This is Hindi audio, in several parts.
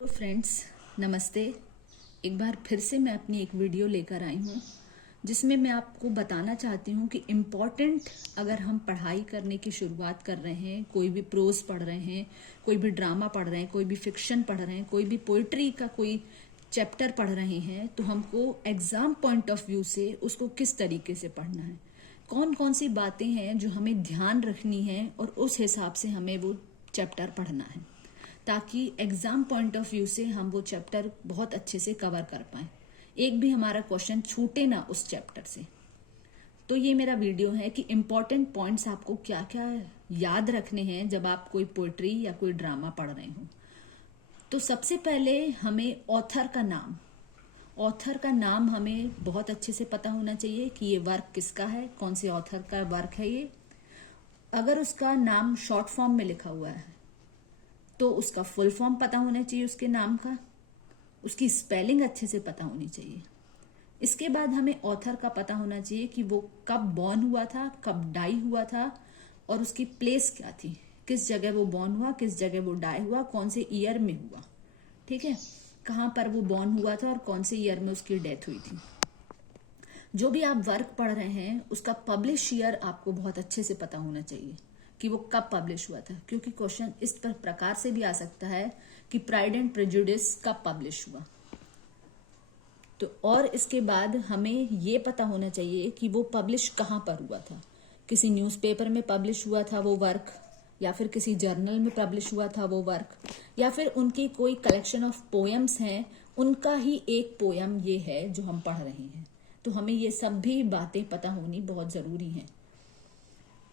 तो फ्रेंड्स, नमस्ते। एक बार फिर से मैं अपनी एक वीडियो लेकर आई हूँ जिसमें मैं आपको बताना चाहती हूँ कि इम्पॉर्टेंट अगर हम पढ़ाई करने की शुरुआत कर रहे हैं, कोई भी प्रोज पढ़ रहे हैं, कोई भी ड्रामा पढ़ रहे हैं, कोई भी फिक्शन पढ़ रहे हैं, कोई भी पोइट्री का कोई चैप्टर पढ़ रहे हैं, तो हमको एग्जाम पॉइंट ऑफ व्यू से उसको किस तरीके से पढ़ना है, कौन कौन सी बातें हैं जो हमें ध्यान रखनी है और उस हिसाब से हमें वो चैप्टर पढ़ना है, ताकि एग्जाम पॉइंट ऑफ व्यू से हम वो चैप्टर बहुत अच्छे से कवर कर पाए, एक भी हमारा क्वेश्चन छूटे ना उस चैप्टर से। तो ये मेरा वीडियो है कि इम्पोर्टेंट पॉइंट्स आपको क्या क्या याद रखने हैं जब आप कोई पोइट्री या कोई ड्रामा पढ़ रहे हो। तो सबसे पहले हमें ऑथर का नाम हमें बहुत अच्छे से पता होना चाहिए कि ये वर्क किसका है, कौन से ऑथर का वर्क है ये। अगर उसका नाम शॉर्ट फॉर्म में लिखा हुआ है तो उसका फुल फॉर्म पता होना चाहिए उसके नाम का, उसकी स्पेलिंग अच्छे से पता होनी चाहिए। इसके बाद हमें ऑथर का पता होना चाहिए कि वो कब बॉर्न हुआ था, कब डाई हुआ था और उसकी प्लेस क्या थी, किस जगह वो बॉर्न हुआ, किस जगह वो डाई हुआ, कौन से ईयर में हुआ, ठीक है, कहाँ पर वो बॉर्न हुआ था और कौन से ईयर में उसकी डेथ हुई थी। जो भी आप वर्क पढ़ रहे हैं उसका पब्लिश ईयर आपको बहुत अच्छे से पता होना चाहिए कि वो कब पब्लिश हुआ था, क्योंकि क्वेश्चन इस प्रकार से भी आ सकता है कि प्राइड एंड प्रेजुडिस कब पब्लिश हुआ। तो और इसके बाद हमें ये पता होना चाहिए कि वो पब्लिश कहाँ पर हुआ था, किसी न्यूज़पेपर में पब्लिश हुआ था वो वर्क, या फिर किसी जर्नल में पब्लिश हुआ था वो वर्क, या फिर उनकी कोई कलेक्शन ऑफ पोएम्स हैं, उनका ही एक पोएम ये है जो हम पढ़ रहे हैं। तो हमें ये सब भी बातें पता होनी बहुत ज़रूरी हैं।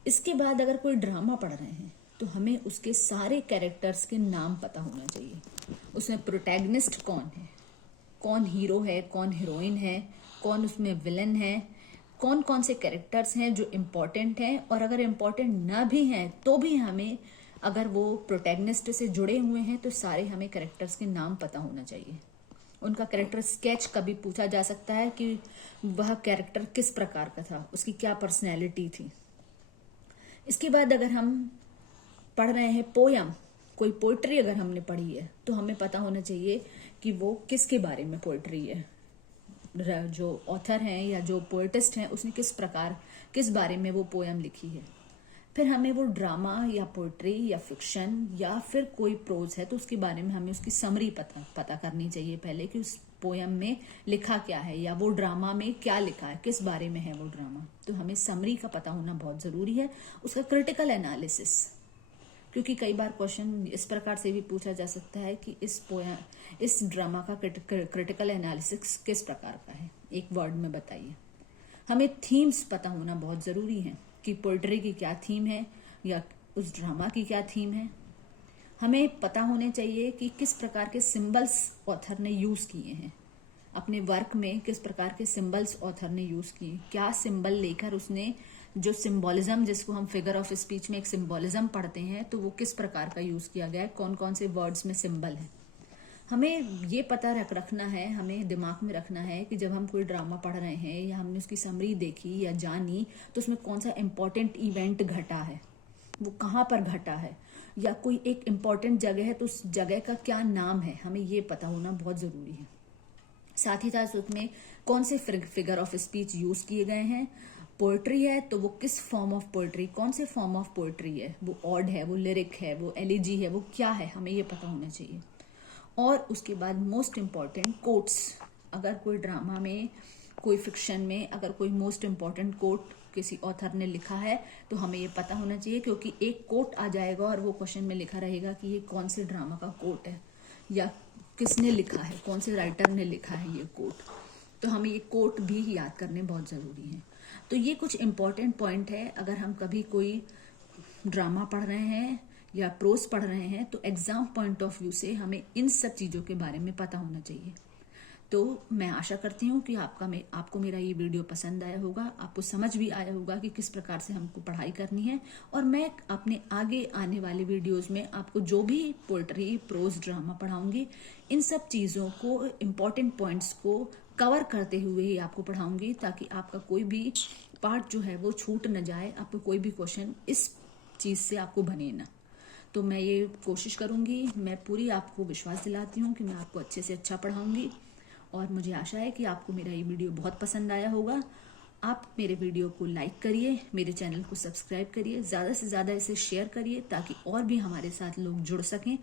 इसके बाद अगर कोई ड्रामा पढ़ रहे हैं तो हमें उसके सारे कैरेक्टर्स के नाम पता होना चाहिए। उसमें प्रोटैगनिस्ट कौन है, कौन हीरो है, कौन हीरोइन है, कौन उसमें विलन है, कौन कौन से कैरेक्टर्स हैं जो इम्पोर्टेंट हैं, और अगर इम्पोर्टेंट ना भी हैं तो भी हमें, अगर वो प्रोटैगनिस्ट से जुड़े हुए हैं तो सारे हमें कैरेक्टर्स के नाम पता होना चाहिए। उनका कैरेक्टर स्केच कभी पूछा जा सकता है कि वह कैरेक्टर किस प्रकार का था, उसकी क्या पर्सनैलिटी थी। इसके बाद अगर हम पढ़ रहे हैं पोयम, कोई पोइट्री अगर हमने पढ़ी है तो हमें पता होना चाहिए कि वो किसके बारे में पोइट्री है, जो ऑथर हैं या जो पोइटिस्ट हैं उसने किस बारे में वो पोयम लिखी है। फिर हमें वो ड्रामा या पोइट्री या फिक्शन या फिर कोई प्रोज है तो उसके बारे में हमें उसकी समरी पता करनी चाहिए पहले कि उस पोयम में लिखा क्या है, या वो ड्रामा में क्या लिखा है, किस बारे में है वो ड्रामा। तो हमें समरी का पता होना बहुत ज़रूरी है, उसका क्रिटिकल एनालिसिस, क्योंकि कई बार क्वेश्चन इस प्रकार से भी पूछा जा सकता है कि इस ड्रामा का क्रिटिकल एनालिसिस किस प्रकार का है, एक वर्ड में बताइए। हमें थीम्स पता होना बहुत ज़रूरी है कि पोइट्री की क्या थीम है या उस ड्रामा की क्या थीम है। हमें पता होने चाहिए कि किस प्रकार के सिंबल्स ऑथर ने यूज़ किए हैं अपने वर्क में, किस प्रकार के सिंबल्स ऑथर ने यूज़ किए, क्या सिंबल लेकर उसने, जो सिंबोलिज्म जिसको हम फिगर ऑफ स्पीच में एक सिंबोलिज्म पढ़ते हैं, तो वो किस प्रकार का यूज़ किया गया है, कौन कौन से वर्ड्स में सिंबल है। हमें ये पता रखना है, हमें दिमाग में रखना है कि जब हम कोई ड्रामा पढ़ रहे हैं या हमने उसकी समरी देखी या जानी तो उसमें कौन सा इम्पोर्टेंट इवेंट घटा है, वो कहाँ पर घटा है, या कोई एक इम्पॉर्टेंट जगह है तो उस जगह का क्या नाम है, हमें ये पता होना बहुत ज़रूरी है। साथ ही साथ उसमें कौन से फिगर ऑफ स्पीच यूज़ किए गए हैं। पोइट्री है तो वो किस फॉर्म ऑफ पोइट्री, कौन से फॉर्म ऑफ पोइट्री है, वो ऑड है, वो लिरिक है, वो एलिजी है, वो क्या है, हमें ये पता होना चाहिए। और उसके बाद मोस्ट इम्पॉर्टेंट कोट्स, अगर कोई ड्रामा में, कोई फिक्शन में अगर कोई मोस्ट इम्पॉर्टेंट कोट किसी ऑथर ने लिखा है तो हमें ये पता होना चाहिए, क्योंकि एक कोट आ जाएगा और वो क्वेश्चन में लिखा रहेगा कि ये कौन से ड्रामा का कोट है या किसने लिखा है, कौन से राइटर ने लिखा है ये कोट। तो हमें ये कोट भी याद करने बहुत ज़रूरी है। तो ये कुछ इम्पॉर्टेंट पॉइंट है, अगर हम कभी कोई ड्रामा पढ़ रहे हैं या प्रोज पढ़ रहे हैं तो एग्जाम पॉइंट ऑफ व्यू से हमें इन सब चीज़ों के बारे में पता होना चाहिए। तो मैं आशा करती हूँ कि आपको मेरा ये वीडियो पसंद आया होगा, आपको समझ भी आया होगा कि किस प्रकार से हमको पढ़ाई करनी है। और मैं अपने आगे आने वाले वीडियोस में आपको जो भी पोइट्री, प्रोज, ड्रामा पढ़ाऊंगी, इन सब चीज़ों को, इम्पॉर्टेंट पॉइंट्स को कवर करते हुए ही आपको पढ़ाऊंगी, ताकि आपका कोई भी पार्ट जो है वो छूट न जाए, आपको कोई भी क्वेश्चन इस चीज़ से आपको बने ना। तो मैं ये कोशिश करूंगी, मैं पूरी आपको विश्वास दिलाती हूँ कि मैं आपको अच्छे से अच्छा पढ़ाऊंगी। और मुझे आशा है कि आपको मेरा ये वीडियो बहुत पसंद आया होगा। आप मेरे वीडियो को लाइक करिए, मेरे चैनल को सब्सक्राइब करिए, ज़्यादा से ज़्यादा इसे शेयर करिए ताकि और भी हमारे साथ लोग जुड़ सकें।